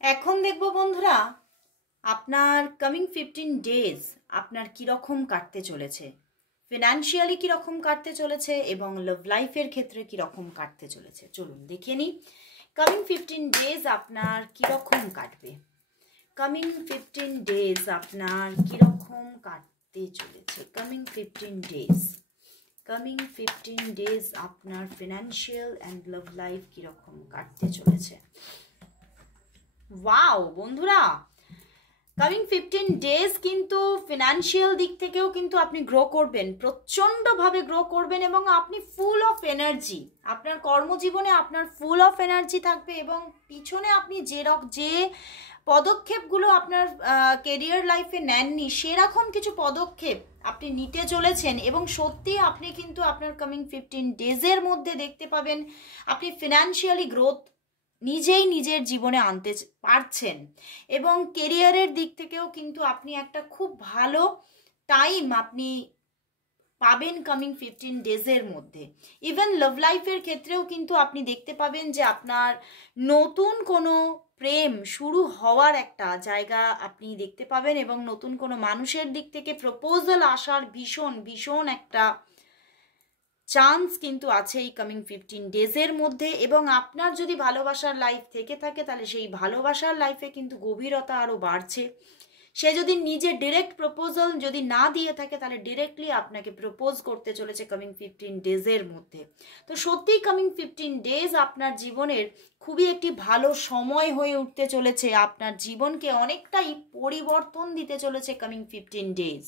এখন দেখব বন্ধুরা আপনার কামিং 15 ডেজ আপনার কীরকম কাটতে চলেছে, ফিনান্সিয়ালি কীরকম কাটতে চলেছে এবং লাভ লাইফের ক্ষেত্রে কীরকম কাটতে চলেছে। চলুন দেখে নিই কামিং 15 ডেজ আপনার কীরকম কাটবে। কামিং 15 ডেজ আপনার কীরকম কাটতে চলেছে। কামিং 15 ডেজ আপনার ফিনান্সিয়াল অ্যান্ড লাভ লাইফ কীরকম কাটতে চলেছে। ওয়াও বন্ধুরা, কামিং 15 ডেজ কিন্তু ফিনান্সিয়াল দিক থেকেও কিন্তু আপনি গ্রো করবেন, প্রচণ্ডভাবে গ্রো করবেন এবং আপনি ফুল অফ এনার্জি। আপনার কর্মজীবনে আপনার ফুল অফ এনার্জি থাকবে এবং পিছনে আপনি যে পদক্ষেপগুলো আপনার কেরিয়ার লাইফে নেননি সেরকম কিছু পদক্ষেপ আপনি নিতে চলেছেন এবং সত্যি আপনি কিন্তু আপনার কামিং 15 ডেজের মধ্যে দেখতে পাবেন আপনি ফিনান্সিয়ালি গ্রোথ নিজেই নিজের জীবনে আনতে পারছেন এবং কেরিয়ারের দিক থেকেও কিন্তু আপনি একটা খুব ভালো টাইম আপনি পাবেন কামিং 15 ডেজের মধ্যে। ইভেন লাভ লাইফের ক্ষেত্রেও কিন্তু আপনি দেখতে পাবেন যে আপনার নতুন কোনো প্রেম শুরু হওয়ার একটা জায়গা আপনি দেখতে পাবেন এবং নতুন কোনো মানুষের দিক থেকে প্রপোজাল আসার ভীষণ ভীষণ একটা চান্স কিন্তু আছে এই কামিং 15 ডেজের মধ্যে। এবং আপনার যদি ভালোবাসার লাইফ থেকে থাকে তাহলে সেই ভালোবাসার লাইফে কিন্তু গভীরতা আরও বাড়ছে। সে যদি নিজে ডিরেক্ট প্রপোজাল যদি না দিয়ে থাকে তাহলে ডিরেক্টলি আপনাকে প্রপোজ করতে চলেছে কামিং 15 ডেজের মধ্যে। তো সত্যিই কামিং 15 ডেজ আপনার জীবনের খুবই একটি ভালো সময় হয়ে উঠতে চলেছে, আপনার জীবনকে অনেকটাই পরিবর্তন দিতে চলেছে কামিং 15 ডেজ।